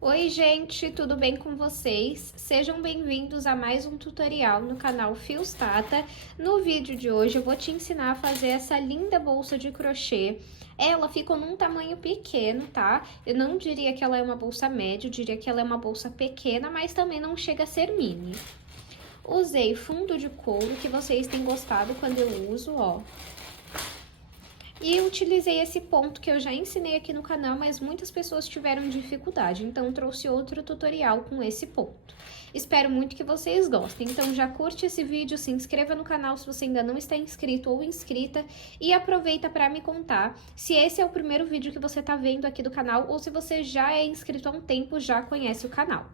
Oi gente, tudo bem com vocês? Sejam bem-vindos a mais um tutorial no canal Fios Tata. No vídeo de hoje eu vou te ensinar a fazer essa linda bolsa de crochê. Ela ficou num tamanho pequeno, tá? Eu não diria que ela é uma bolsa média, eu diria que ela é uma bolsa pequena, mas também não chega a ser mini. Usei fundo de couro, que vocês têm gostado quando eu uso, ó. E utilizei esse ponto que eu já ensinei aqui no canal, mas muitas pessoas tiveram dificuldade, então trouxe outro tutorial com esse ponto. Espero muito que vocês gostem, então já curte esse vídeo, se inscreva no canal se você ainda não está inscrito ou inscrita e aproveita para me contar se esse é o primeiro vídeo que você está vendo aqui do canal ou se você já é inscrito há um tempo, já conhece o canal.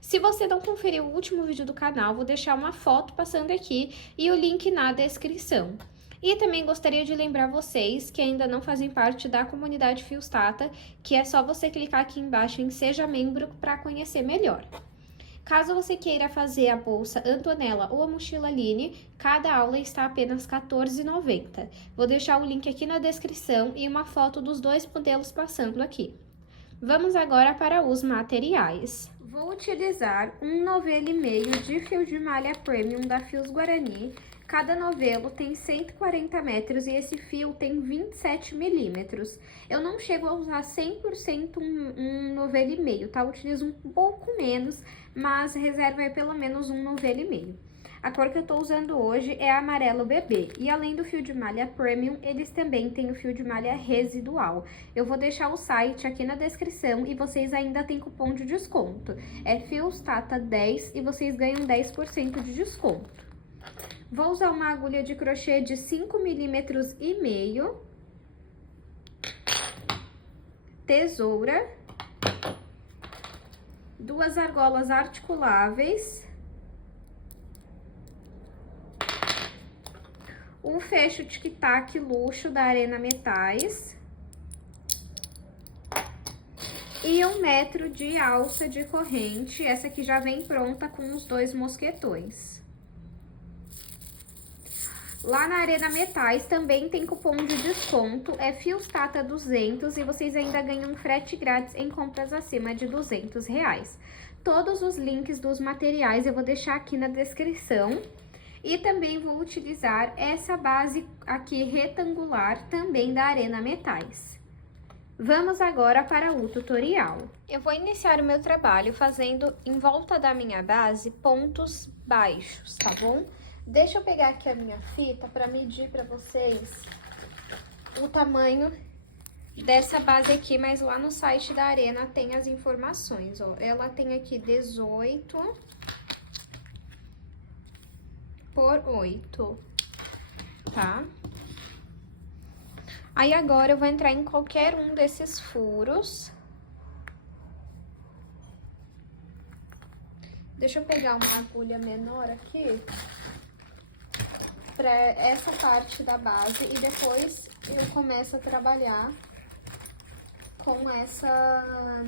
Se você não conferiu o último vídeo do canal, vou deixar uma foto passando aqui e o link na descrição. E também gostaria de lembrar vocês que ainda não fazem parte da comunidade Fios Tata, que é só você clicar aqui embaixo em Seja Membro para conhecer melhor. Caso você queira fazer a bolsa Antonella ou a mochila Line, cada aula está apenas R$ 14,90. Vou deixar o link aqui na descrição e uma foto dos dois modelos passando aqui. Vamos agora para os materiais. Vou utilizar um novelo e meio de fio de malha premium da Fios Guarani. Cada novelo tem 140 metros e esse fio tem 27 milímetros. Eu não chego a usar 100% um novelo e meio, tá? Eu utilizo um pouco menos, mas reserva aí pelo menos um novelo e meio. A cor que eu tô usando hoje é amarelo bebê. E além do fio de malha premium, eles também têm o fio de malha residual. Eu vou deixar o site aqui na descrição e vocês ainda têm cupom de desconto. É FIOSTATA10 e vocês ganham 10% de desconto. Vou usar uma agulha de crochê de 5,5 milímetros, tesoura, duas argolas articuláveis, um fecho tic-tac luxo da Arena Metais e 1 metro de alça de corrente. Essa aqui já vem pronta com os 2 mosquetões. Lá na Arena Metais também tem cupom de desconto, é Fios Tata 200 e vocês ainda ganham frete grátis em compras acima de R$200. Todos os links dos materiais eu vou deixar aqui na descrição. E também vou utilizar essa base aqui retangular também da Arena Metais. Vamos agora para o tutorial. Eu vou iniciar o meu trabalho fazendo em volta da minha base pontos baixos, tá bom? Deixa eu pegar aqui a minha fita para medir para vocês o tamanho dessa base aqui, mas lá no site da Arena tem as informações, ó. Ela tem aqui 18 por 8, tá? Aí agora eu vou entrar em qualquer um desses furos. Deixa eu pegar uma agulha menor aqui para essa parte da base e depois eu começo a trabalhar com essa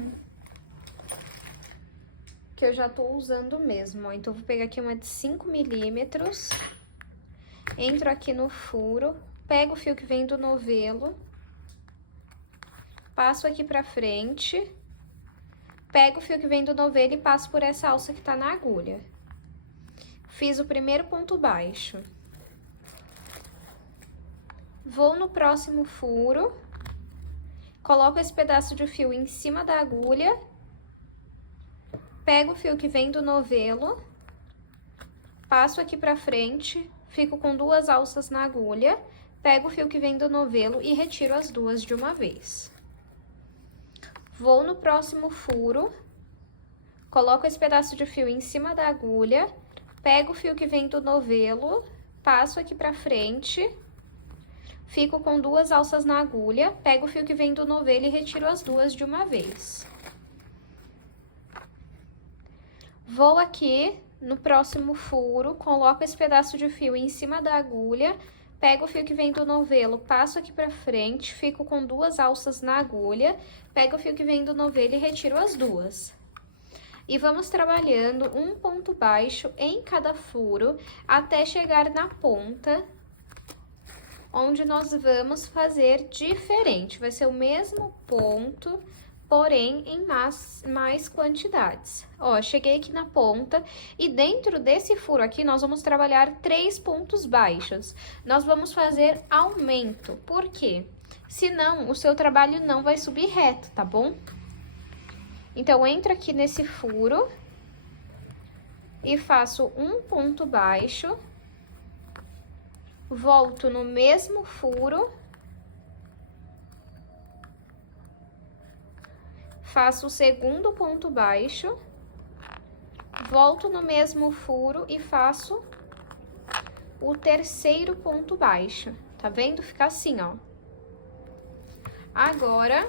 que eu já tô usando mesmo, ó. Então, vou pegar aqui uma de 5 milímetros, entro aqui no furo, pego o fio que vem do novelo, passo aqui pra frente, pego o fio que vem do novelo e passo por essa alça que tá na agulha. Fiz o primeiro ponto baixo. Vou no próximo furo, coloco esse pedaço de fio em cima da agulha, pego o fio que vem do novelo, passo aqui pra frente, fico com 2 alças na agulha, pego o fio que vem do novelo e retiro as 2 de uma vez. Vou no próximo furo, coloco esse pedaço de fio em cima da agulha, pego o fio que vem do novelo, passo aqui pra frente, fico com 2 alças na agulha, pego o fio que vem do novelo e retiro as 2 de uma vez. Vou aqui no próximo furo, coloco esse pedaço de fio em cima da agulha, pego o fio que vem do novelo, passo aqui pra frente, fico com 2 alças na agulha, pego o fio que vem do novelo e retiro as 2. E vamos trabalhando um ponto baixo em cada furo até chegar na ponta, onde nós vamos fazer diferente. Vai ser o mesmo ponto, porém em mais quantidades. Ó, cheguei aqui na ponta e dentro desse furo aqui nós vamos trabalhar 3 pontos baixos. Nós vamos fazer aumento, por quê? Senão o seu trabalho não vai subir reto, tá bom? Então, entro aqui nesse furo e faço um ponto baixo, volto no mesmo furo, faço o segundo ponto baixo, volto no mesmo furo e faço o terceiro ponto baixo. Tá vendo? Fica assim, ó. Agora,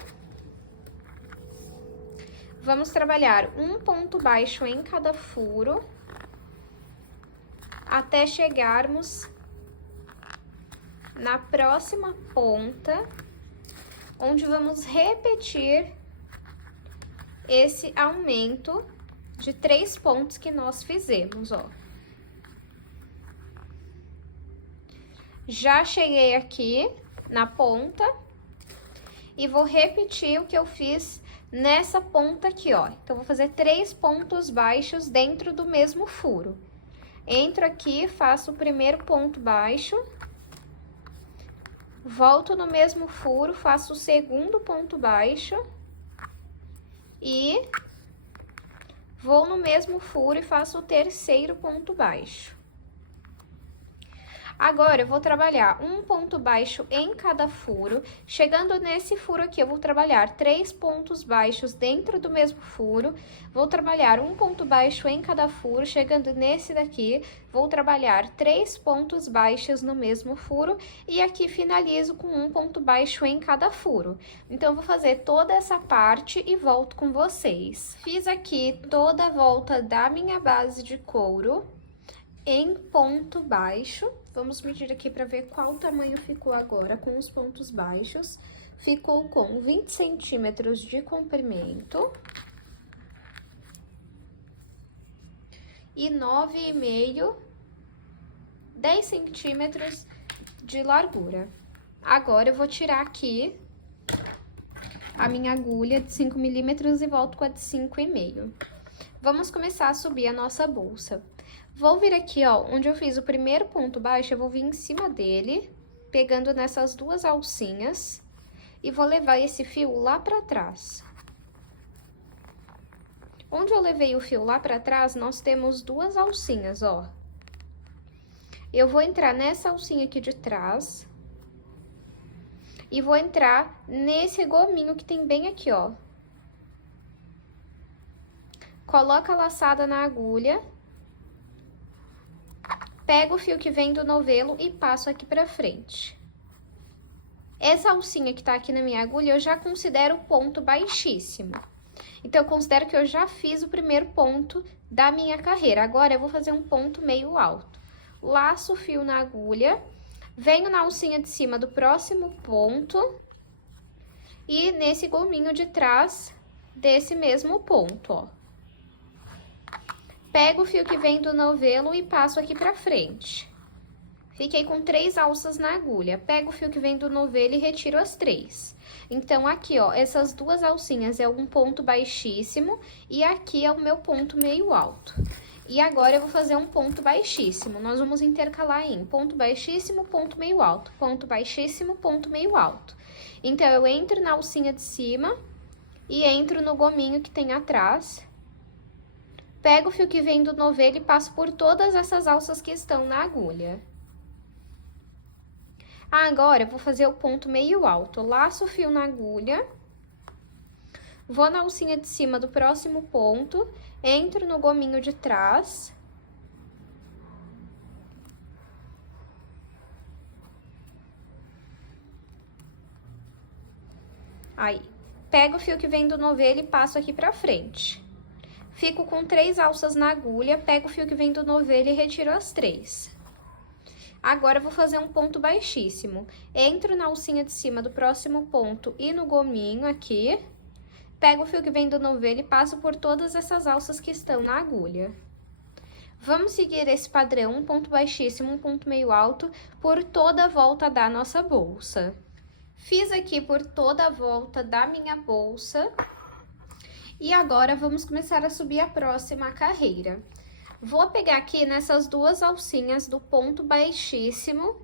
vamos trabalhar um ponto baixo em cada furo, até chegarmos na próxima ponta, onde vamos repetir esse aumento de 3 pontos que nós fizemos, ó. Já cheguei aqui na ponta e vou repetir o que eu fiz nessa ponta aqui, ó. Então, vou fazer 3 pontos baixos dentro do mesmo furo. Entro aqui, faço o primeiro ponto baixo, volto no mesmo furo, faço o segundo ponto baixo e vou no mesmo furo e faço o terceiro ponto baixo. Agora, eu vou trabalhar um ponto baixo em cada furo. Chegando nesse furo aqui, eu vou trabalhar 3 pontos baixos dentro do mesmo furo. Vou trabalhar um ponto baixo em cada furo. Chegando nesse daqui, vou trabalhar 3 pontos baixos no mesmo furo. E aqui, finalizo com um ponto baixo em cada furo. Então, eu vou fazer toda essa parte e volto com vocês. Fiz aqui toda a volta da minha base de couro em ponto baixo. Vamos medir aqui para ver qual tamanho ficou agora com os pontos baixos. Ficou com 20 centímetros de comprimento e 9,5, 10 centímetros de largura. Agora, eu vou tirar aqui a minha agulha de 5 milímetros e volto com a de 5,5. Vamos começar a subir a nossa bolsa. Vou vir aqui, ó, onde eu fiz o primeiro ponto baixo, eu vou vir em cima dele, pegando nessas duas alcinhas, e vou levar esse fio lá pra trás. Onde eu levei o fio lá pra trás, nós temos duas alcinhas, ó. Eu vou entrar nessa alcinha aqui de trás, e vou entrar nesse gominho que tem bem aqui, ó. Coloca a laçada na agulha. Pego o fio que vem do novelo e passo aqui pra frente. Essa alcinha que tá aqui na minha agulha, eu já considero ponto baixíssimo. Então, eu considero que eu já fiz o primeiro ponto da minha carreira. Agora, eu vou fazer um ponto meio alto. Laço o fio na agulha, venho na alcinha de cima do próximo ponto e nesse gominho de trás desse mesmo ponto, ó. Pego o fio que vem do novelo e passo aqui pra frente. Fiquei com 3 alças na agulha. Pego o fio que vem do novelo e retiro as 3. Então, aqui, ó, essas duas alcinhas é um ponto baixíssimo e aqui é o meu ponto meio alto. E agora, eu vou fazer um ponto baixíssimo. Nós vamos intercalar em ponto baixíssimo, ponto meio alto, ponto baixíssimo, ponto meio alto. Então, eu entro na alcinha de cima e entro no gominho que tem atrás. Pego o fio que vem do novelo e passo por todas essas alças que estão na agulha. Agora, eu vou fazer o ponto meio alto. Laço o fio na agulha, vou na alcinha de cima do próximo ponto, entro no gominho de trás. Aí, pego o fio que vem do novelo e passo aqui pra frente. Fico com 3 alças na agulha, pego o fio que vem do novelo e retiro as 3. Agora, eu vou fazer um ponto baixíssimo. Entro na alcinha de cima do próximo ponto e no gominho aqui. Pego o fio que vem do novelo e passo por todas essas alças que estão na agulha. Vamos seguir esse padrão, um ponto baixíssimo, um ponto meio alto, por toda a volta da nossa bolsa. Fiz aqui por toda a volta da minha bolsa. E agora, vamos começar a subir a próxima carreira. Vou pegar aqui nessas duas alcinhas do ponto baixíssimo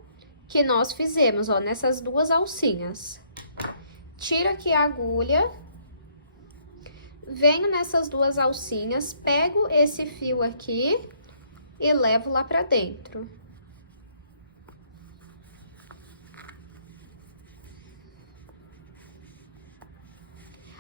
que nós fizemos, ó, nessas duas alcinhas. Tiro aqui a agulha, venho nessas duas alcinhas, pego esse fio aqui e levo lá pra dentro.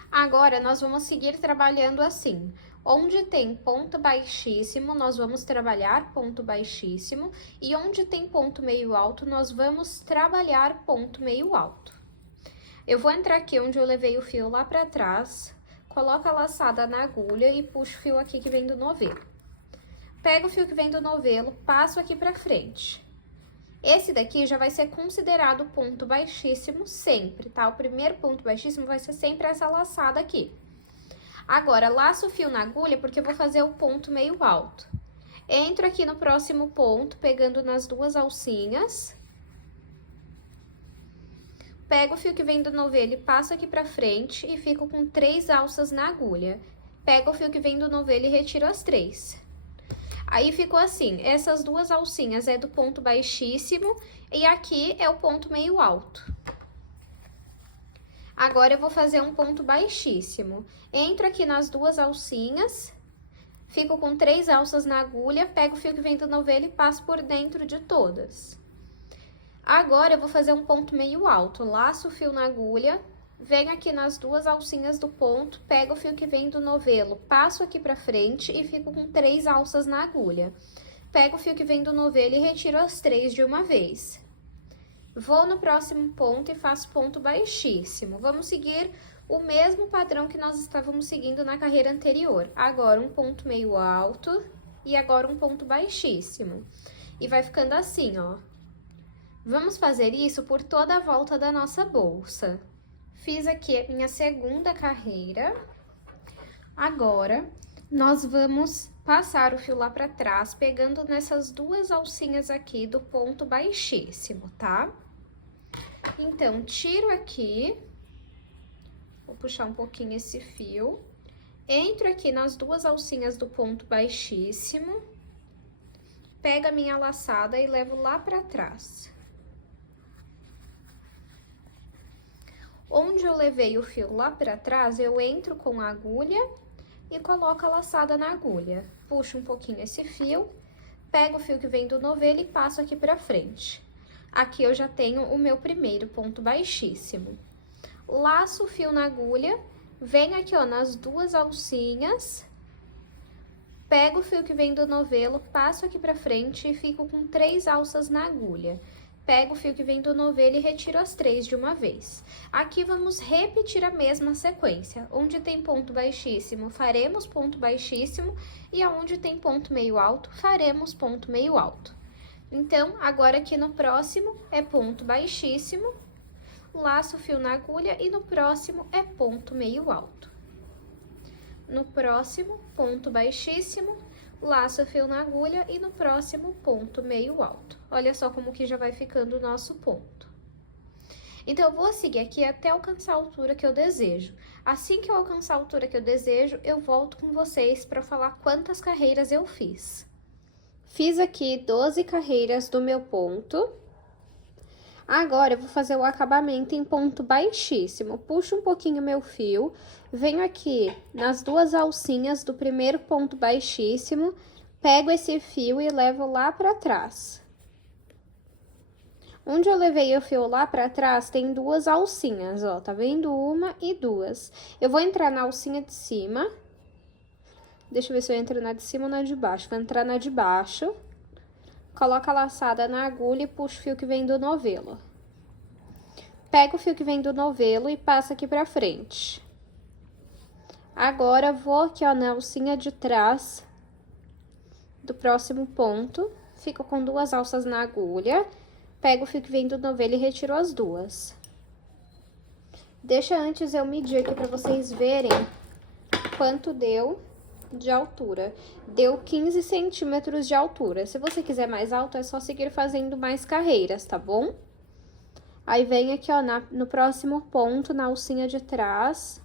Agora, nós vamos seguir trabalhando assim. Onde tem ponto baixíssimo, nós vamos trabalhar ponto baixíssimo. E onde tem ponto meio alto, nós vamos trabalhar ponto meio alto. Eu vou entrar aqui onde eu levei o fio lá pra trás, coloco a laçada na agulha e puxo o fio aqui que vem do novelo. Pego o fio que vem do novelo, passo aqui pra frente. Esse daqui já vai ser considerado ponto baixíssimo sempre, tá? O primeiro ponto baixíssimo vai ser sempre essa laçada aqui. Agora, laço o fio na agulha porque eu vou fazer o ponto meio alto. Entro aqui no próximo ponto, pegando nas duas alcinhas. Pego o fio que vem do novelo e passo aqui pra frente e fico com 3 alças na agulha. Pego o fio que vem do novelo e retiro as 3. Aí ficou assim, essas duas alcinhas é do ponto baixíssimo e aqui é o ponto meio alto. Agora, eu vou fazer um ponto baixíssimo. Entro aqui nas duas alcinhas, fico com 3 alças na agulha, pego o fio que vem do novelo e passo por dentro de todas. Agora, eu vou fazer um ponto meio alto, laço o fio na agulha, venho aqui nas duas alcinhas do ponto, pego o fio que vem do novelo, passo aqui pra frente e fico com 3 alças na agulha. Pego o fio que vem do novelo e retiro as 3 de uma vez. Vou no próximo ponto e faço ponto baixíssimo. Vamos seguir o mesmo padrão que nós estávamos seguindo na carreira anterior. Agora, um ponto meio alto e agora um ponto baixíssimo. E vai ficando assim, ó. Vamos fazer isso por toda a volta da nossa bolsa. Fiz aqui a minha segunda carreira. Agora, nós vamos passar o fio lá pra trás, pegando nessas duas alcinhas aqui do ponto baixíssimo, tá? Então, tiro aqui, vou puxar um pouquinho esse fio, entro aqui nas duas alcinhas do ponto baixíssimo, pego a minha laçada e levo lá pra trás. Onde eu levei o fio lá pra trás, eu entro com a agulha e coloco a laçada na agulha. Puxo um pouquinho esse fio, pego o fio que vem do novelo e passo aqui pra frente. Aqui eu já tenho o meu primeiro ponto baixíssimo. Laço o fio na agulha, venho aqui, ó, nas duas alcinhas, pego o fio que vem do novelo, passo aqui pra frente e fico com 3 alças na agulha. Pego o fio que vem do novelo e retiro as 3 de uma vez. Aqui vamos repetir a mesma sequência. Onde tem ponto baixíssimo, faremos ponto baixíssimo. E aonde tem ponto meio alto, faremos ponto meio alto. Então, agora aqui no próximo é ponto baixíssimo, laço o fio na agulha e no próximo é ponto meio alto. No próximo, ponto baixíssimo, laço o fio na agulha e no próximo ponto meio alto. Olha só como que já vai ficando o nosso ponto. Então, eu vou seguir aqui até alcançar a altura que eu desejo. Assim que eu alcançar a altura que eu desejo, eu volto com vocês para falar quantas carreiras eu fiz. Fiz aqui 12 carreiras do meu ponto. Agora, eu vou fazer o acabamento em ponto baixíssimo. Puxo um pouquinho meu fio, venho aqui nas duas alcinhas do primeiro ponto baixíssimo, pego esse fio e levo lá pra trás. Onde eu levei o fio lá pra trás, tem duas alcinhas, ó, tá vendo? Uma e duas. Eu vou entrar na alcinha de cima. Deixa eu ver se eu entro na de cima ou na de baixo. Vou entrar na de baixo. Coloco a laçada na agulha e puxo o fio que vem do novelo. Pego o fio que vem do novelo e passo aqui pra frente. Agora, vou aqui, ó, na alcinha de trás do próximo ponto. Fico com 2 alças na agulha. Pego o fio que vem do novelo e retiro as 2. Deixa antes eu medir aqui pra vocês verem quanto deu de altura. Deu 15 centímetros de altura. Se você quiser mais alto, é só seguir fazendo mais carreiras, tá bom? Aí, vem aqui, ó, no próximo ponto, na alcinha de trás.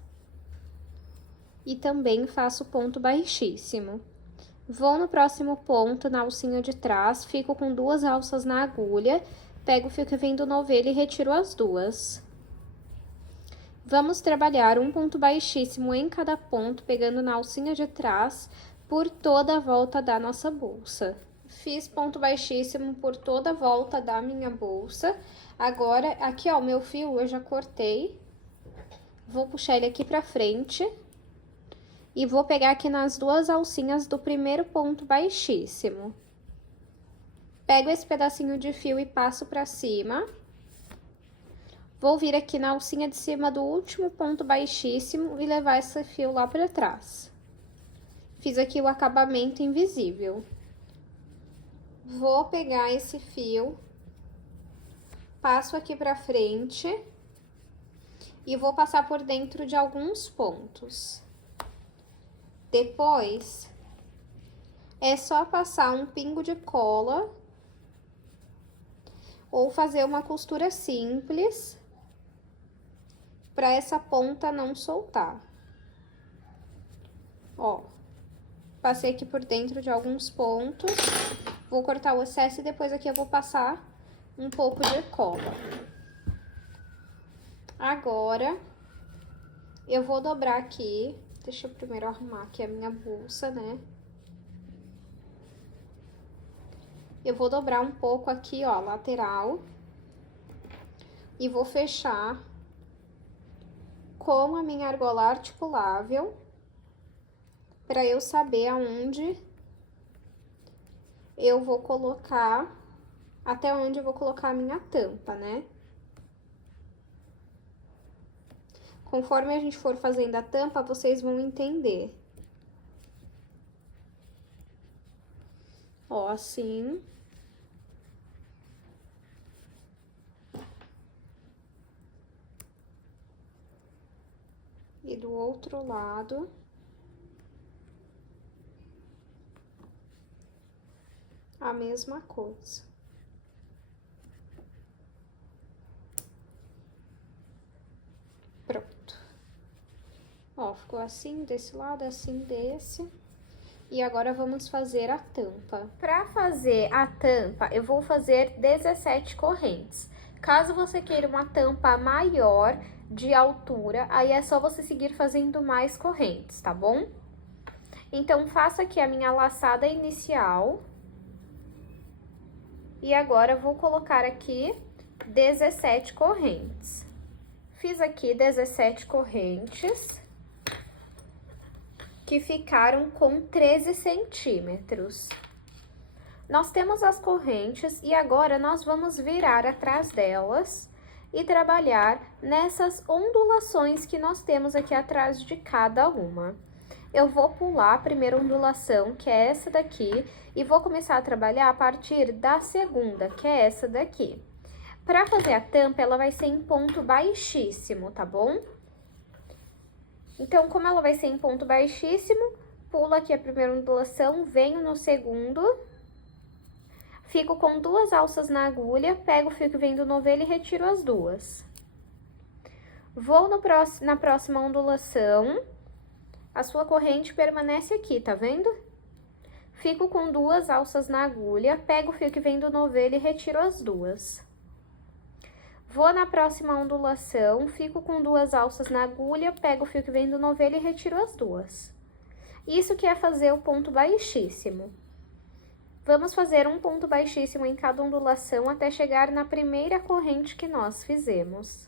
e também faço ponto baixíssimo. Vou no próximo ponto, na alcinha de trás, fico com 2 alças na agulha, pego o fio que vem do novelo e retiro as 2. Vamos trabalhar um ponto baixíssimo em cada ponto, pegando na alcinha de trás, por toda a volta da nossa bolsa. Fiz ponto baixíssimo por toda a volta da minha bolsa. Agora, aqui ó, o meu fio eu já cortei. Vou puxar ele aqui pra frente. E vou pegar aqui nas 2 alcinhas do primeiro ponto baixíssimo. Pego esse pedacinho de fio e passo pra cima. Vou vir aqui na alcinha de cima do último ponto baixíssimo e levar esse fio lá pra trás. Fiz aqui o acabamento invisível. Vou pegar esse fio, passo aqui pra frente e vou passar por dentro de alguns pontos. Depois, é só passar um pingo de cola ou fazer uma costura simples para essa ponta não soltar. Ó, passei aqui por dentro de alguns pontos, vou cortar o excesso e depois aqui eu vou passar um pouco de cola. Agora, eu vou dobrar aqui, deixa eu primeiro arrumar aqui a minha bolsa, né? Eu vou dobrar um pouco aqui, ó, lateral, e vou fechar com a minha argola articulável, para eu saber aonde eu vou colocar, até onde eu vou colocar a minha tampa, né? Conforme a gente for fazendo a tampa, vocês vão entender. Ó, assim. E do outro lado. A mesma coisa. Pronto. Ó, ficou assim desse lado, assim desse. E agora vamos fazer a tampa. Para fazer a tampa, eu vou fazer 17 correntes. Caso você queira uma tampa maior de altura, aí é só você seguir fazendo mais correntes, tá bom? Então, faço aqui a minha laçada inicial. E agora, vou colocar aqui 17 correntes. Fiz aqui 17 correntes, que ficaram com 13 centímetros. Nós temos as correntes e agora nós vamos virar atrás delas e trabalhar nessas ondulações que nós temos aqui atrás de cada uma. Eu vou pular a primeira ondulação, que é essa daqui, e vou começar a trabalhar a partir da segunda, que é essa daqui. Para fazer a tampa, ela vai ser em ponto baixíssimo, tá bom? Então, como ela vai ser em ponto baixíssimo, pulo aqui a primeira ondulação, venho no segundo, fico com 2 alças na agulha, pego o fio que vem do novelo e retiro as 2. Vou na próxima ondulação, a sua corrente permanece aqui, tá vendo? Fico com 2 alças na agulha, pego o fio que vem do novelo e retiro as 2. Vou na próxima ondulação, fico com 2 alças na agulha, pego o fio que vem do novelo e retiro as 2. Isso que é fazer o ponto baixíssimo. Vamos fazer um ponto baixíssimo em cada ondulação até chegar na primeira corrente que nós fizemos.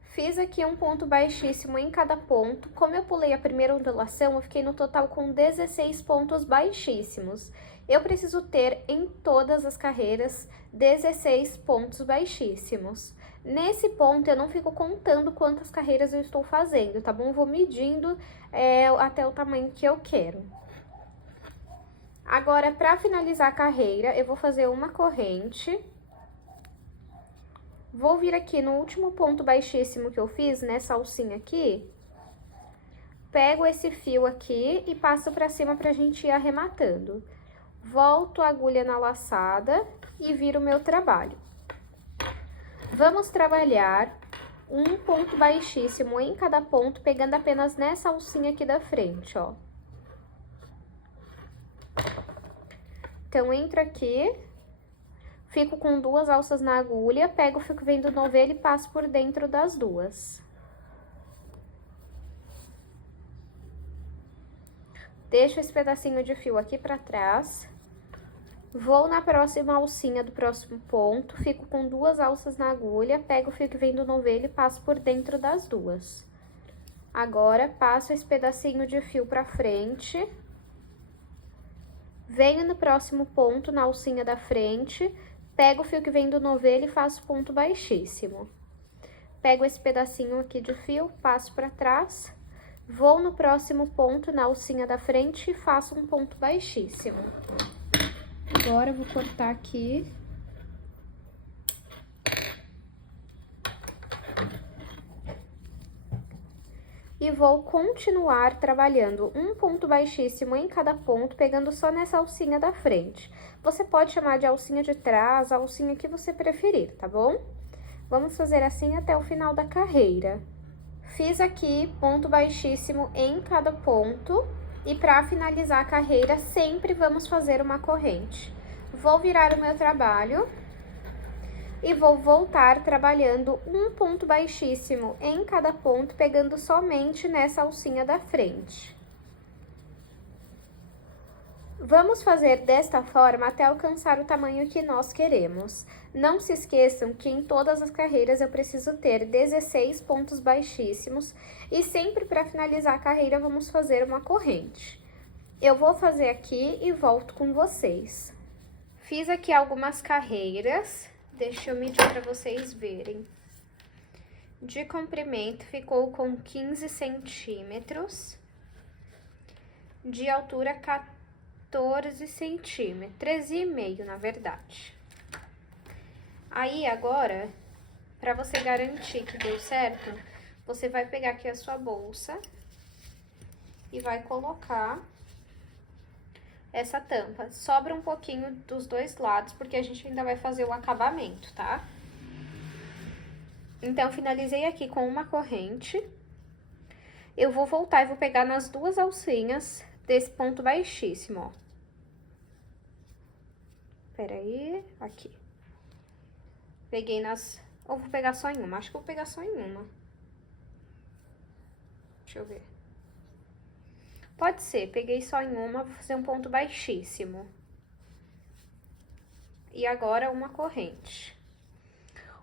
Fiz aqui um ponto baixíssimo em cada ponto. Como eu pulei a primeira ondulação, eu fiquei no total com 16 pontos baixíssimos. Eu preciso ter em todas as carreiras 16 pontos baixíssimos. Nesse ponto, eu não fico contando quantas carreiras eu estou fazendo, tá bom? Vou medindo até o tamanho que eu quero. Agora, para finalizar a carreira, eu vou fazer uma corrente. Vou vir aqui no último ponto baixíssimo que eu fiz, nessa alcinha aqui. Pego esse fio aqui e passo pra cima pra gente ir arrematando. Volto a agulha na laçada e viro o meu trabalho. Vamos trabalhar um ponto baixíssimo em cada ponto, pegando apenas nessa alcinha aqui da frente, ó. Então, entro aqui, fico com 2 alças na agulha, pego o fio que vem do novelo e passo por dentro das 2. Deixo esse pedacinho de fio aqui pra trás. Vou na próxima alcinha do próximo ponto, fico com 2 alças na agulha, pego o fio que vem do novelo e passo por dentro das 2. Agora, passo esse pedacinho de fio pra frente. Venho no próximo ponto, na alcinha da frente, pego o fio que vem do novelo e faço ponto baixíssimo. Pego esse pedacinho aqui de fio, passo pra trás, vou no próximo ponto, na alcinha da frente, e faço um ponto baixíssimo. Agora, eu vou cortar aqui. E vou continuar trabalhando um ponto baixíssimo em cada ponto, pegando só nessa alcinha da frente. Você pode chamar de alcinha de trás, a alcinha que você preferir, tá bom? Vamos fazer assim até o final da carreira. Fiz aqui ponto baixíssimo em cada ponto, e para finalizar a carreira, sempre vamos fazer uma corrente. Vou virar o meu trabalho e vou voltar trabalhando um ponto baixíssimo em cada ponto, pegando somente nessa alcinha da frente. Vamos fazer desta forma até alcançar o tamanho que nós queremos. Não se esqueçam que em todas as carreiras eu preciso ter 16 pontos baixíssimos, e sempre para finalizar a carreira vamos fazer uma corrente. Eu vou fazer aqui e volto com vocês. Fiz aqui algumas carreiras. Deixa eu medir para vocês verem. De comprimento, ficou com 15 centímetros. De altura, 14 centímetros. 13,5, na verdade. Aí, agora, para você garantir que deu certo, você vai pegar aqui a sua bolsa e vai colocar essa tampa. Sobra um pouquinho dos dois lados, porque a gente ainda vai fazer o acabamento, tá? Então, finalizei aqui com uma corrente. Eu vou voltar e vou pegar nas 2 alcinhas desse ponto baixíssimo, ó. Peraí, aqui. Peguei nas... Ou vou pegar só em uma? Acho que vou pegar só em uma. Deixa eu ver. Pode ser, peguei só em uma, vou fazer um ponto baixíssimo. E agora uma corrente.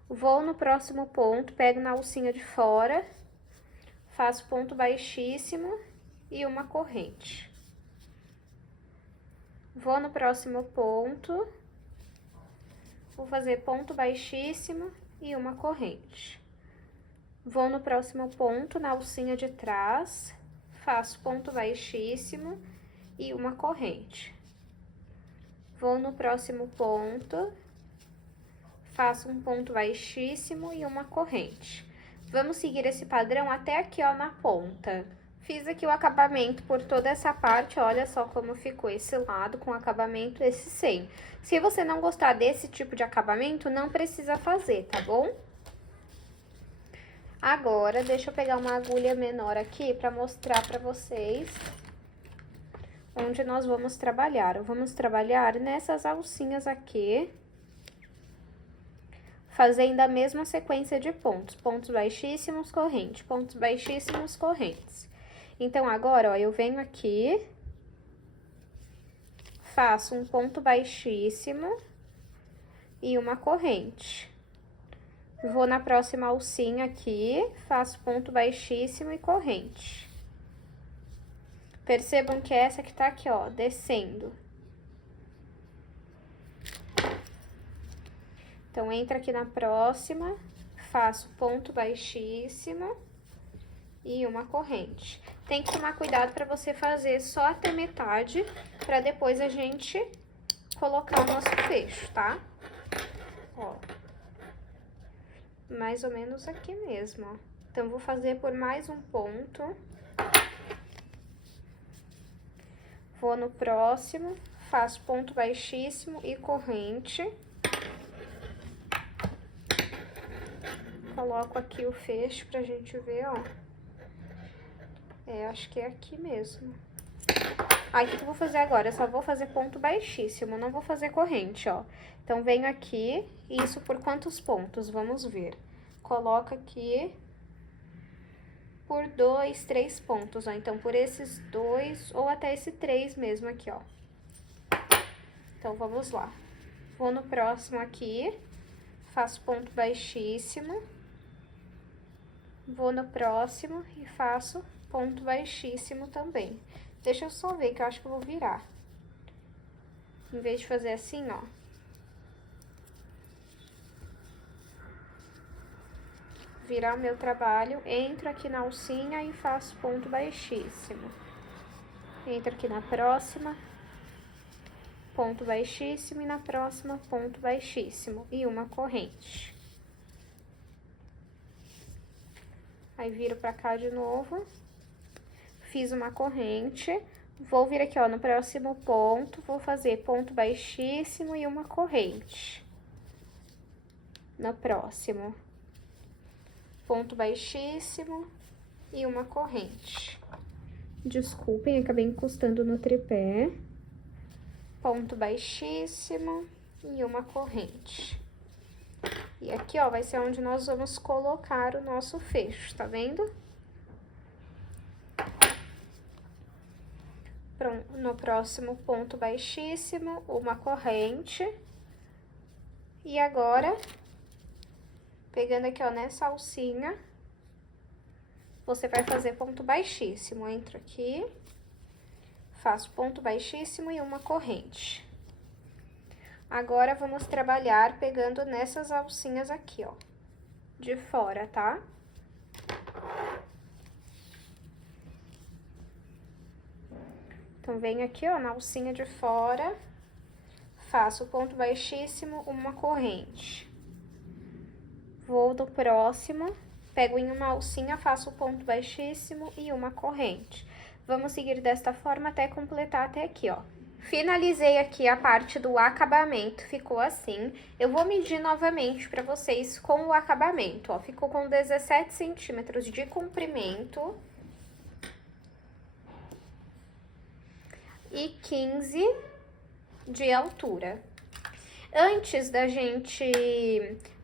Vou no próximo ponto, pego na alcinha de fora, faço ponto baixíssimo e uma corrente. Vou no próximo ponto, vou fazer ponto baixíssimo e uma corrente. Vou no próximo ponto, na alcinha de trás, faço ponto baixíssimo e uma corrente. Vou no próximo ponto, faço um ponto baixíssimo e uma corrente. Vamos seguir esse padrão até aqui, ó, na ponta. Fiz aqui o acabamento por toda essa parte, olha só como ficou esse lado com acabamento, esse sem. Se você não gostar desse tipo de acabamento, não precisa fazer, tá bom? Agora, deixa eu pegar uma agulha menor aqui para mostrar para vocês onde nós vamos trabalhar. Vamos trabalhar nessas alcinhas aqui, fazendo a mesma sequência de pontos. Pontos baixíssimos, corrente, pontos baixíssimos, correntes. Então, agora, ó, eu venho aqui, faço um ponto baixíssimo e uma corrente. Vou na próxima alcinha aqui, faço ponto baixíssimo e corrente. Percebam que essa que tá aqui, ó, descendo. Então, entra aqui na próxima, faço ponto baixíssimo e uma corrente. Tem que tomar cuidado para você fazer só até metade, para depois a gente colocar o nosso fecho, tá? Ó. Mais ou menos aqui mesmo, ó. Então, vou fazer por mais um ponto. Vou no próximo, faço ponto baixíssimo e corrente. coloco aqui o fecho pra gente ver, ó. Acho que é aqui mesmo. Aí, o que eu vou fazer agora? Eu só vou fazer ponto baixíssimo, não vou fazer corrente, ó. Então, venho aqui, isso por quantos pontos? Vamos ver. Coloco aqui por 2, 3 pontos, ó. Então, por esses 2 ou até esse 3 mesmo aqui, ó. Então, vamos lá. Vou no próximo aqui, faço ponto baixíssimo. Vou no próximo e faço ponto baixíssimo também. Deixa eu só ver, que eu acho que eu vou virar. Em vez de fazer assim, ó. Virar o meu trabalho, entro aqui na alcinha e faço ponto baixíssimo. Entro aqui na próxima, ponto baixíssimo, e na próxima, ponto baixíssimo. E uma corrente. Aí, viro pra cá de novo. Fiz uma corrente. Vou vir aqui, ó, no próximo ponto, vou fazer ponto baixíssimo e uma corrente. No próximo, ponto baixíssimo e uma corrente. Desculpem, acabei encostando no tripé. Ponto baixíssimo e uma corrente. E aqui, ó, vai ser onde nós vamos colocar o nosso fecho, tá vendo? No próximo, ponto baixíssimo, uma corrente. E agora, pegando aqui, ó, nessa alcinha, você vai fazer ponto baixíssimo. Entro aqui, faço ponto baixíssimo e uma corrente. Agora, vamos trabalhar pegando nessas alcinhas aqui, ó, de fora, tá? Então, venho aqui, ó, na alcinha de fora, faço ponto baixíssimo, uma corrente. Vou do próximo, pego em uma alcinha, faço ponto baixíssimo e uma corrente. Vamos seguir desta forma até completar até aqui, ó. Finalizei aqui a parte do acabamento, ficou assim. Eu vou medir novamente pra vocês com o acabamento, ó. Ficou com 17 centímetros de comprimento e 15 de altura. Antes da gente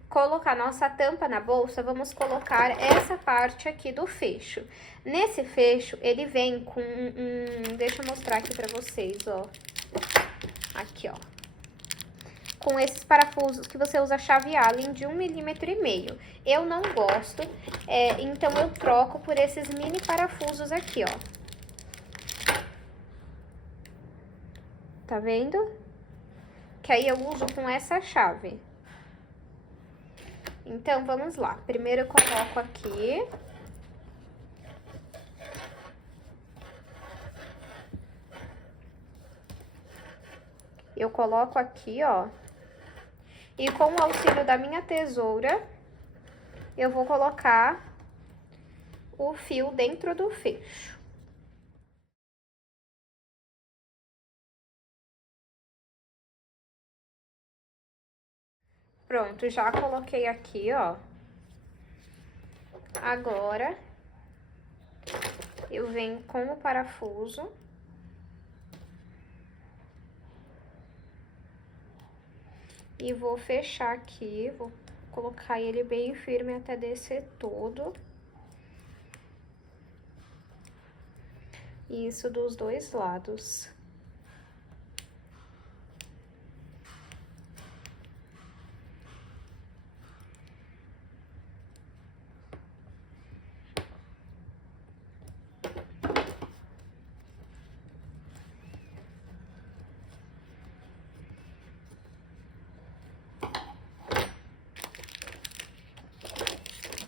colocar nossa tampa na bolsa, vamos colocar essa parte aqui do fecho. Nesse fecho, ele vem com deixa eu mostrar aqui pra vocês, ó. Aqui, ó. Com esses parafusos que você usa chave Allen de 1,5 mm. Eu não gosto, então eu troco por esses mini parafusos aqui, ó. Tá vendo? Que aí eu uso com essa chave. Então, vamos lá. Primeiro eu coloco aqui. Eu coloco aqui, ó. E com o auxílio da minha tesoura, eu vou colocar o fio dentro do fecho. Pronto, já coloquei aqui, ó. Agora, eu venho com o parafuso. E vou fechar aqui, vou colocar ele bem firme até descer todo. Isso dos dois lados.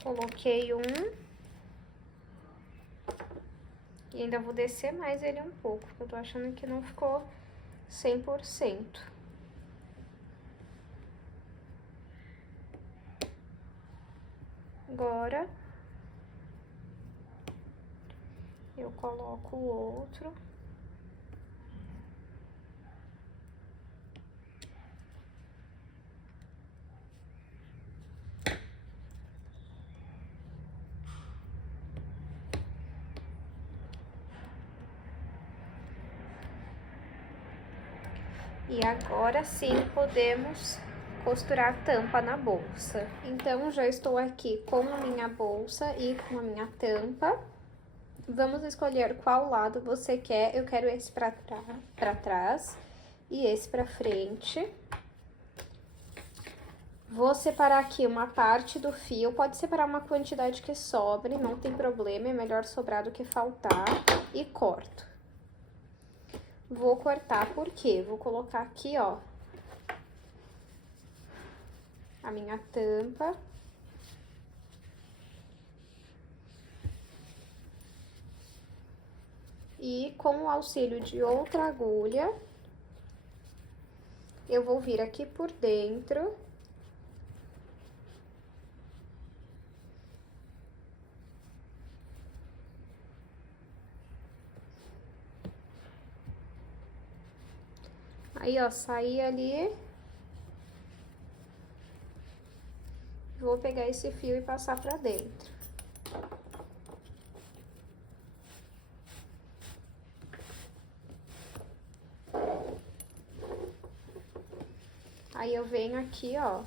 Coloquei um. E ainda vou descer mais ele um pouco, porque eu tô achando que não ficou 100%. Agora, eu coloco o outro. E agora sim podemos costurar a tampa na bolsa. Então, já estou aqui com a minha bolsa e com a minha tampa. Vamos escolher qual lado você quer. Eu quero esse pra trás e esse pra frente. Vou separar aqui uma parte do fio, pode separar uma quantidade que sobre, não tem problema, é melhor sobrar do que faltar. E corto. Vou cortar por quê? Vou colocar aqui, ó, a minha tampa. E com o auxílio de outra agulha, eu vou vir aqui por dentro. Aí, ó, saí ali. Vou pegar esse fio e passar pra dentro. Aí, eu venho aqui, ó,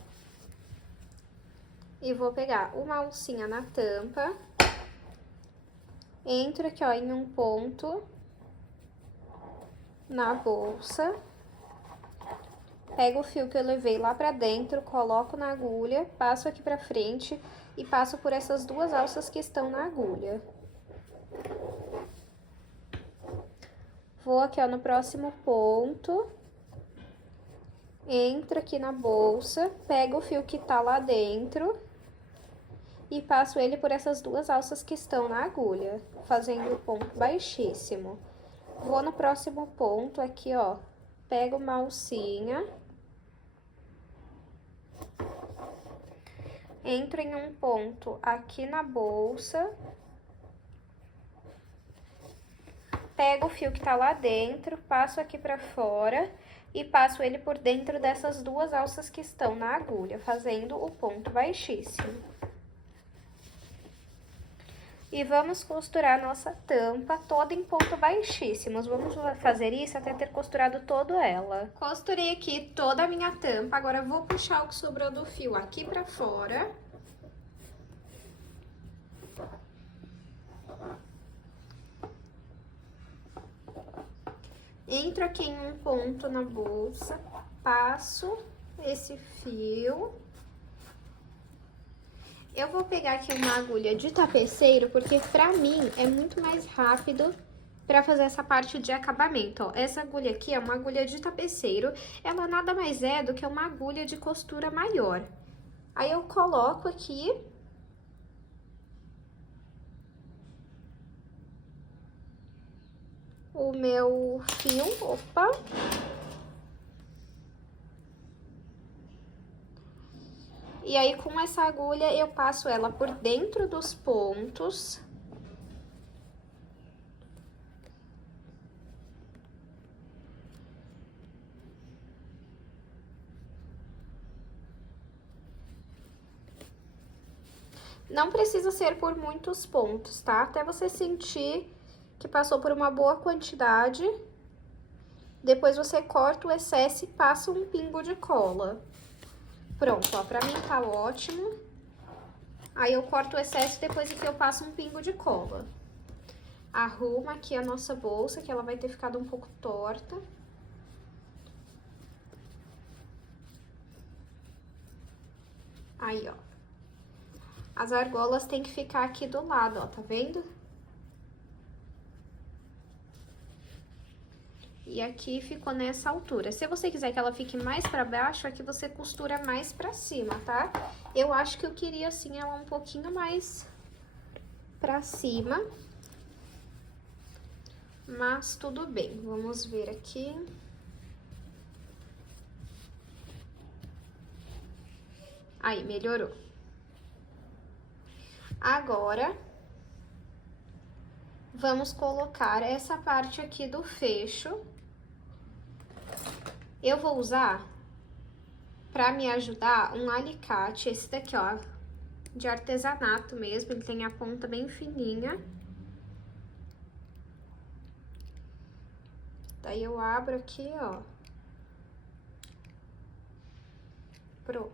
e vou pegar uma alcinha na tampa. Entro aqui, ó, em um ponto na bolsa. Pego o fio que eu levei lá pra dentro, coloco na agulha, passo aqui pra frente e passo por essas duas alças que estão na agulha. Vou aqui, ó, no próximo ponto. Entro aqui na bolsa, pego o fio que tá lá dentro e passo ele por essas duas alças que estão na agulha, fazendo o ponto baixíssimo. Vou no próximo ponto aqui, ó, pego uma alcinha. Entro em um ponto aqui na bolsa. Pego o fio que tá lá dentro, passo aqui pra fora e passo ele por dentro dessas duas alças que estão na agulha, fazendo o ponto baixíssimo. E vamos costurar a nossa tampa toda em ponto baixíssimos. Vamos fazer isso até ter costurado toda ela. Costurei aqui toda a minha tampa, agora vou puxar o que sobrou do fio aqui pra fora. Entro aqui em um ponto na bolsa, passo esse fio. Eu vou pegar aqui uma agulha de tapeceiro, porque pra mim é muito mais rápido pra fazer essa parte de acabamento, ó. Essa agulha aqui é uma agulha de tapeceiro, ela nada mais é do que uma agulha de costura maior. Aí eu coloco aqui. O meu fio, opa. E aí, com essa agulha, eu passo ela por dentro dos pontos. Não precisa ser por muitos pontos, tá? Até você sentir que passou por uma boa quantidade. Depois você corta o excesso e passa um pingo de cola. Pronto, ó, pra mim tá ótimo. Aí eu corto o excesso e depois aqui eu passo um pingo de cola. Arruma aqui a nossa bolsa, que ela vai ter ficado um pouco torta. Aí, ó. As argolas tem que ficar aqui do lado, ó, tá vendo? E aqui ficou nessa altura. Se você quiser que ela fique mais pra baixo, aqui você costura mais pra cima, tá? Eu acho que eu queria, assim, ela um pouquinho mais pra cima. Mas tudo bem. Vamos ver aqui. Aí, melhorou. Agora, vamos colocar essa parte aqui do fecho. Eu vou usar, pra me ajudar, um alicate, esse daqui, ó, de artesanato mesmo, ele tem a ponta bem fininha. Daí eu abro aqui, ó, Pronto.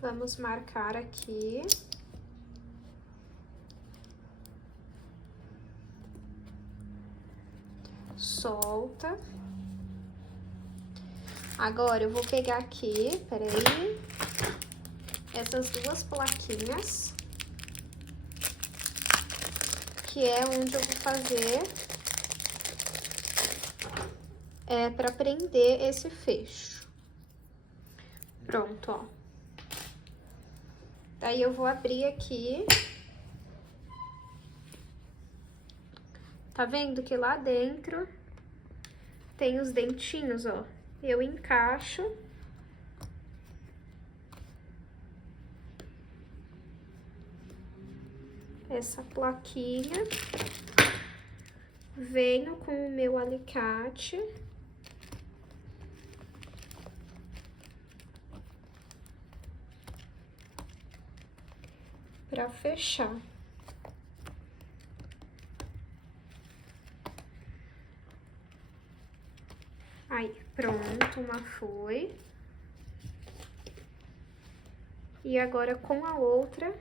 Vamos marcar aqui. Solta. Agora, eu vou pegar aqui, peraí, essas duas plaquinhas, que é onde eu vou fazer, pra prender esse fecho. Pronto, ó. Daí, eu vou abrir aqui. Tá vendo que lá dentro tem os dentinhos, ó. Eu encaixo. Essa plaquinha. Venho com o meu alicate. Pra fechar. Aí, pronto, uma foi. E agora, com a outra,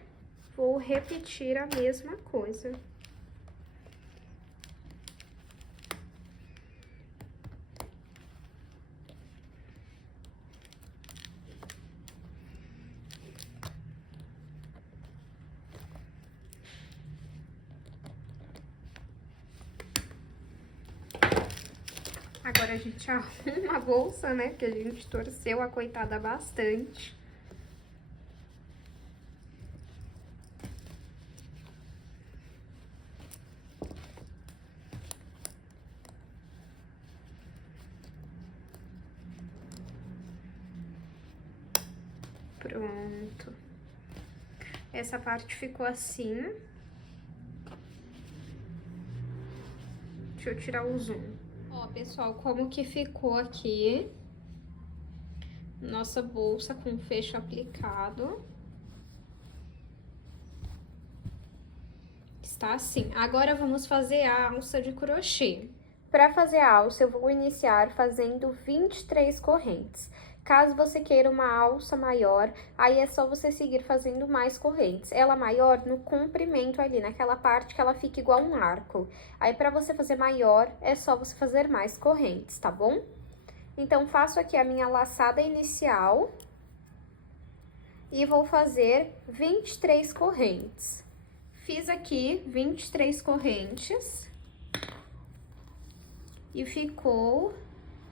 vou repetir a mesma coisa. Agora a gente arruma a bolsa, né? Que a gente torceu a coitada bastante. Pronto. Essa parte ficou assim. Deixa eu tirar o zoom. Ó, pessoal, como que ficou aqui nossa bolsa com fecho aplicado. Está assim. Agora, vamos fazer a alça de crochê. Para fazer a alça, eu vou iniciar fazendo 23 correntes. Caso você queira uma alça maior, aí é só você seguir fazendo mais correntes. Ela maior no comprimento ali, naquela parte que ela fica igual um arco. Aí, para você fazer maior, é só você fazer mais correntes, tá bom? Então, faço aqui a minha laçada inicial e vou fazer 23 correntes. Fiz aqui 23 correntes e ficou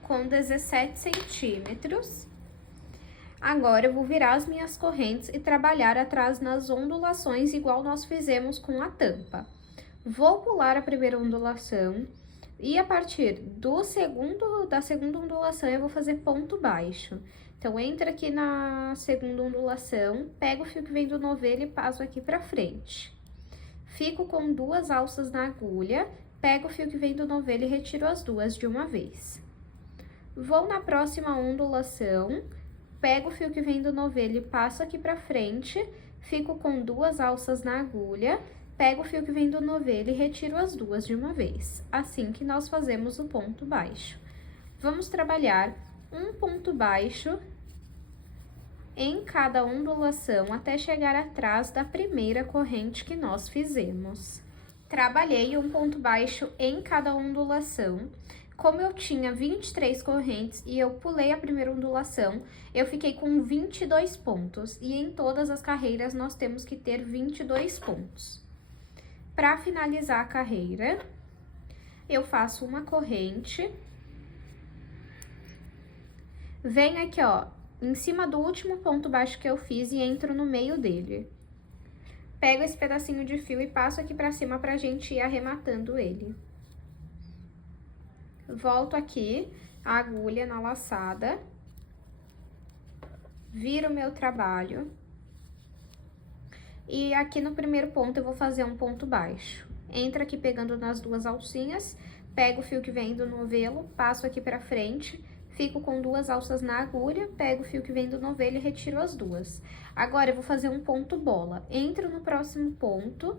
com 17 centímetros. Agora, eu vou virar as minhas correntes e trabalhar atrás nas ondulações, igual nós fizemos com a tampa. Vou pular a primeira ondulação e a partir da segunda ondulação, eu vou fazer ponto baixo. Então, entra aqui na segunda ondulação, pego o fio que vem do novelo e passo aqui pra frente. Fico com 2 alças na agulha, pego o fio que vem do novelo e retiro as 2 de uma vez. Vou na próxima ondulação, pego o fio que vem do novelo e passo aqui pra frente, fico com 2 alças na agulha, pego o fio que vem do novelo e retiro as 2 de uma vez. Assim que nós fazemos o ponto baixo. Vamos trabalhar um ponto baixo em cada ondulação até chegar atrás da primeira corrente que nós fizemos. Trabalhei um ponto baixo em cada ondulação. Como eu tinha 23 correntes e eu pulei a primeira ondulação, eu fiquei com 22 pontos. E em todas as carreiras nós temos que ter 22 pontos. Para finalizar a carreira, eu faço uma corrente. Venho aqui, ó, em cima do último ponto baixo que eu fiz e entro no meio dele. Pego esse pedacinho de fio e passo aqui pra cima pra gente ir arrematando ele. Volto aqui, a agulha na laçada. Viro o meu trabalho. E aqui no primeiro ponto eu vou fazer um ponto baixo. Entro aqui pegando nas 2 alcinhas, pego o fio que vem do novelo, passo aqui pra frente. Fico com 2 alças na agulha, pego o fio que vem do novelo e retiro as 2. Agora, eu vou fazer um ponto bola. Entro no próximo ponto,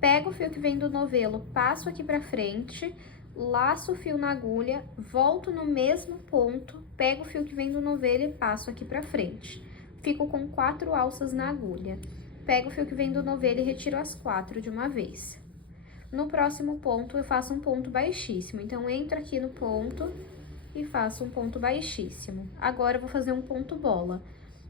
Pego o fio que vem do novelo, passo aqui pra frente, laço o fio na agulha, volto no mesmo ponto, pego o fio que vem do novelo e passo aqui pra frente. Fico com 4 alças na agulha. Pego o fio que vem do novelo e retiro as 4 de uma vez. No próximo ponto, eu faço um ponto baixíssimo. Então, entro aqui no ponto e faço um ponto baixíssimo. Agora, eu vou fazer um ponto bola.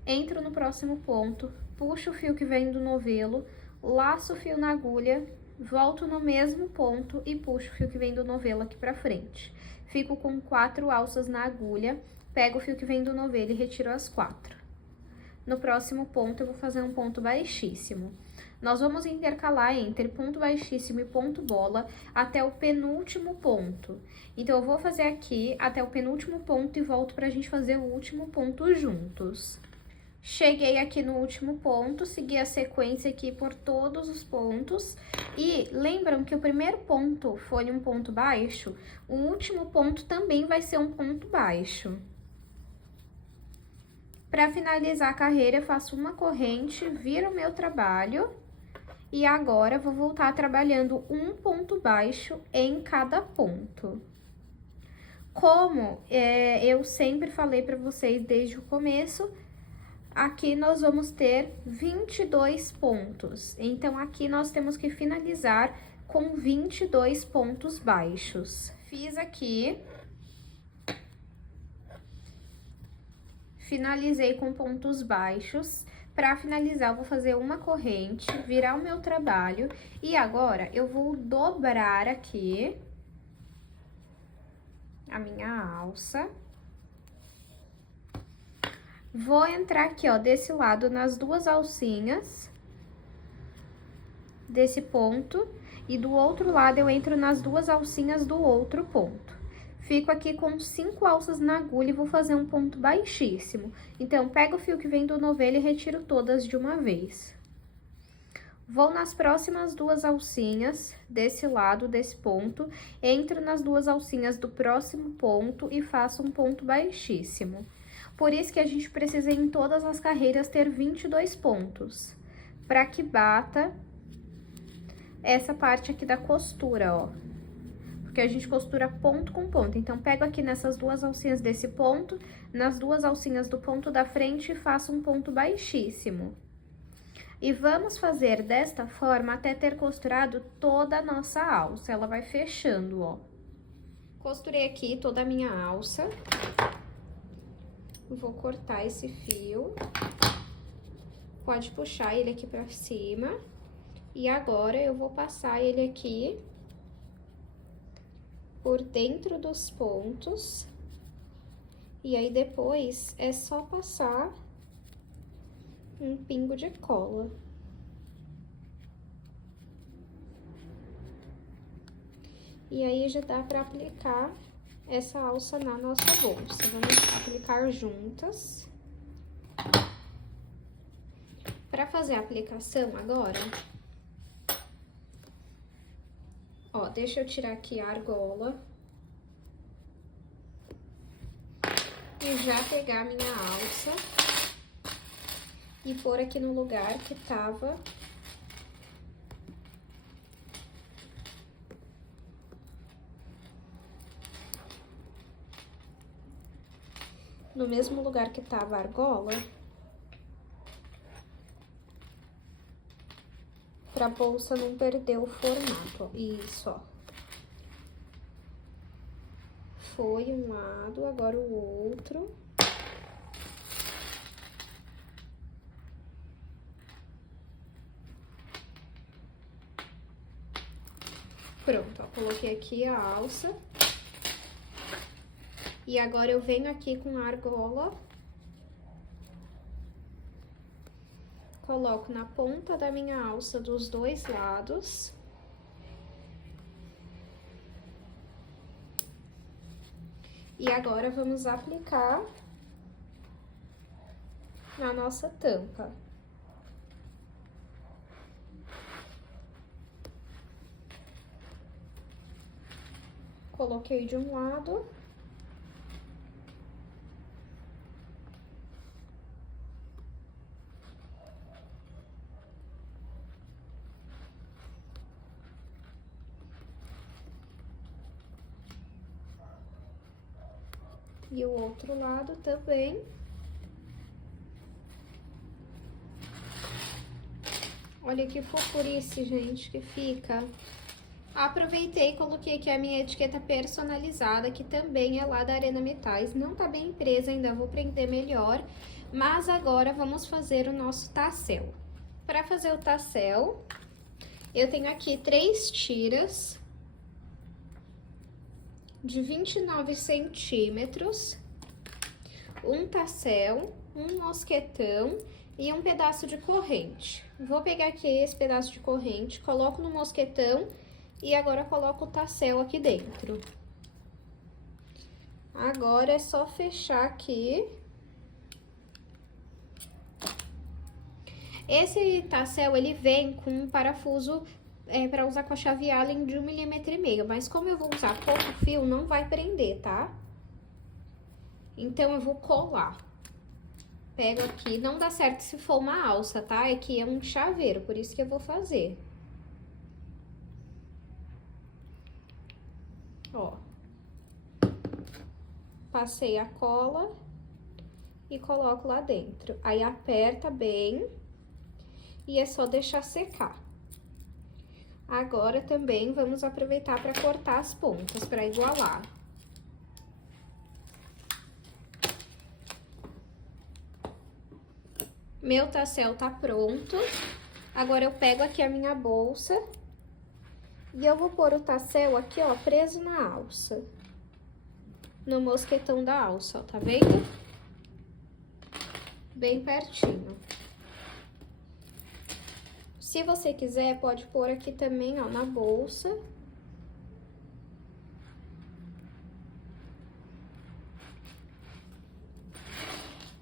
Entro no próximo ponto, puxo o fio que vem do novelo, laço o fio na agulha, volto no mesmo ponto e puxo o fio que vem do novelo aqui pra frente. Fico com 4 alças na agulha, pego o fio que vem do novelo e retiro as 4. No próximo ponto, eu vou fazer um ponto baixíssimo. Nós vamos intercalar entre ponto baixíssimo e ponto bola até o penúltimo ponto. Então, eu vou fazer aqui até o penúltimo ponto e volto pra gente fazer o último ponto juntos. Cheguei aqui no último ponto, segui a sequência aqui por todos os pontos. E lembram que o primeiro ponto foi um ponto baixo? O último ponto também vai ser um ponto baixo. Para finalizar a carreira, eu faço uma corrente, viro o meu trabalho. E agora, vou voltar trabalhando um ponto baixo em cada ponto. Como eu sempre falei para vocês desde o começo, aqui nós vamos ter 22 pontos. Então, aqui nós temos que finalizar com 22 pontos baixos. Fiz aqui. Finalizei com pontos baixos. Para finalizar, eu vou fazer uma corrente, virar o meu trabalho. E agora, eu vou dobrar aqui a minha alça. Vou entrar aqui, ó, desse lado, nas 2 alcinhas desse ponto. E do outro lado, eu entro nas 2 alcinhas do outro ponto. Fico aqui com 5 alças na agulha e vou fazer um ponto baixíssimo. Então, pego o fio que vem do novelo e retiro todas de uma vez. Vou nas próximas 2 alcinhas desse lado, desse ponto, entro nas 2 alcinhas do próximo ponto e faço um ponto baixíssimo. Por isso que a gente precisa, em todas as carreiras, ter 22 pontos, para que bata essa parte aqui da costura, ó. Porque a gente costura ponto com ponto. Então, pego aqui nessas 2 alcinhas desse ponto, nas 2 alcinhas do ponto da frente e faço um ponto baixíssimo. E vamos fazer desta forma até ter costurado toda a nossa alça. Ela vai fechando, ó. Costurei aqui toda a minha alça. Vou cortar esse fio. Pode puxar ele aqui pra cima. E agora, eu vou passar ele aqui por dentro dos pontos. E aí, depois, é só passar um pingo de cola. E aí, já dá pra aplicar essa alça na nossa bolsa. Vamos aplicar juntas. Pra fazer a aplicação agora, ó, deixa eu tirar aqui a argola. E já pegar a minha alça e pôr aqui no lugar que tava no mesmo lugar que tava a argola, pra bolsa não perder o formato, ó. Isso, ó. Foi um lado, agora o outro. Pronto, ó, coloquei aqui a alça. E agora, eu venho aqui com a argola. Coloco na ponta da minha alça dos 2 lados. E agora, vamos aplicar na nossa tampa. Coloquei de um lado. E o outro lado também. Olha que fofurice, gente, que fica. Aproveitei e coloquei aqui a minha etiqueta personalizada, que também é lá da Arena Metais. Não tá bem presa, ainda vou prender melhor. Mas agora vamos fazer o nosso tassel. Para fazer o tassel, eu tenho aqui 3 tiras de 29 centímetros, um tassel, um mosquetão e um pedaço de corrente. Vou pegar aqui esse pedaço de corrente, coloco no mosquetão e agora coloco o tassel aqui dentro. Agora é só fechar aqui. Esse tassel, ele vem com um parafuso para usar com a chave Allen de 1,5 mm, mas como eu vou usar pouco fio, não vai prender, tá? Então, eu vou colar. Pego aqui, não dá certo se for uma alça, tá? É que é um chaveiro, por isso que eu vou fazer. Ó. Passei a cola e coloco lá dentro. Aí, aperta bem e é só deixar secar. Agora, também, vamos aproveitar para cortar as pontas, para igualar. Meu tassel tá pronto. Agora, eu pego aqui a minha bolsa e eu vou pôr o tassel aqui, ó, preso na alça. No mosquetão da alça, ó, tá vendo? Bem pertinho. Se você quiser, pode pôr aqui também, ó, na bolsa.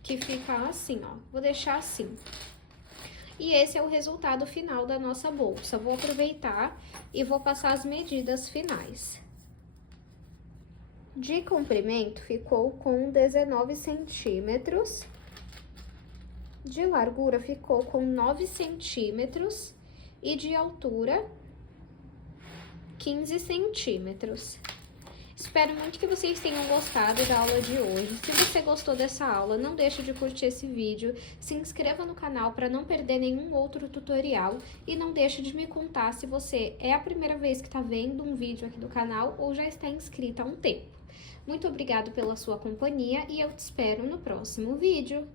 Que fica assim, ó. Vou deixar assim. E esse é o resultado final da nossa bolsa. Vou aproveitar e vou passar as medidas finais. De comprimento, ficou com 19 centímetros. De largura, ficou com 9 centímetros. E de altura, 15 centímetros. Espero muito que vocês tenham gostado da aula de hoje. Se você gostou dessa aula, não deixe de curtir esse vídeo, se inscreva no canal para não perder nenhum outro tutorial e não deixe de me contar se você é a primeira vez que está vendo um vídeo aqui do canal ou já está inscrita há um tempo. Muito obrigada pela sua companhia e eu te espero no próximo vídeo.